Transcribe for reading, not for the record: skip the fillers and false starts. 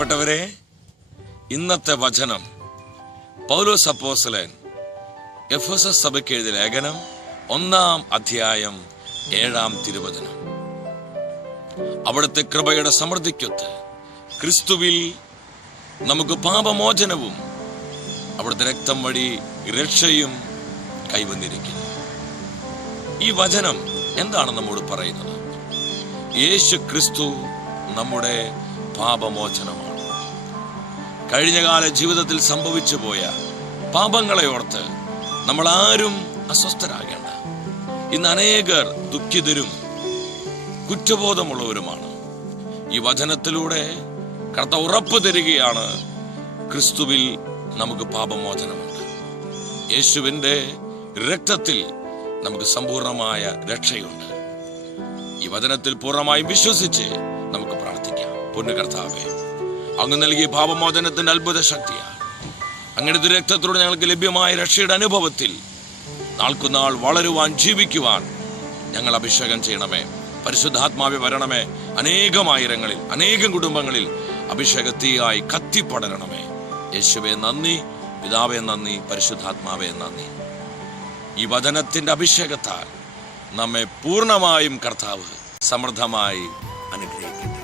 പ്രിയപ്പെട്ടവരെ, ഇന്നത്തെ വചനം പൗലോസ് അപ്പോസ്തലൻ എഫെസസ് സഭയ്ക്ക് എഴുതിയ ലേഖനം 1-ാം അധ്യായം 7-ാം തിരുവചനം. അവിടുത്തെ കൃപയുടെ സമൃദ്ധിക്കൊത്ത് ക്രിസ്തുവിൽ നമുക്ക് പാപമോചനവും അവിടുത്തെ രക്തം വഴി രക്ഷയും കൈവന്നിരിക്കുന്നു. ഈ വചനം എന്താണ് നമ്മോട് പറയുന്നത്? യേശു ക്രിസ്തു നമ്മുടെ പാപമോചനമാണ്. കഴിഞ്ഞകാല ജീവിതത്തിൽ സംഭവിച്ചു പോയ പാപങ്ങളെ ഓർത്ത് നമ്മൾ ആരും അസ്വസ്ഥരാകേണ്ട. ഇന്ന് അനേകർ ദുഃഖിതരും കുറ്റബോധമുള്ളവരുമാണ്. ഈ വചനത്തിലൂടെ കർത്താവ് ഉറപ്പ് തരികയാണ്, ക്രിസ്തുവിൽ നമുക്ക് പാപമോചനമുണ്ട്. യേശുവിന്റെ രക്തത്തിൽ നമുക്ക് സമ്പൂർണമായ രക്ഷയുണ്ട്. ഈ വചനത്തിൽ പൂർണ്ണമായും വിശ്വസിച്ച് നമുക്ക് പ്രാർത്ഥിക്കാം. പൊന്നു കർത്താവേ, അങ്ങ് നൽകിയ പാപമോചനത്തിന്റെ അത്ഭുത ശക്തിയാണ്. അങ്ങയുടെ രക്തത്തിലൂടെ ഞങ്ങൾക്ക് ലഭ്യമായ രക്ഷയുടെ അനുഭവത്തിൽ നാൾക്കുനാൾ വളരുവാൻ, ജീവിക്കുവാൻ ഞങ്ങൾ അഭിഷേകം ചെയ്യണമേ. പരിശുദ്ധാത്മാവെ വരണമേ. അനേകമായിരങ്ങളിൽ, അനേകം കുടുംബങ്ങളിൽ അഭിഷേകത്തിയായി കത്തിപ്പടരണമേ. യേശുവേ നന്ദി, പിതാവേ നന്ദി, പരിശുദ്ധാത്മാവേ നന്ദി. ഈ വചനത്തിന്റെ അഭിഷേകത്താൽ നമ്മെ പൂർണ്ണമായും കർത്താവ് സമൃദ്ധമായി അനുഗ്രഹിക്കട്ടെ.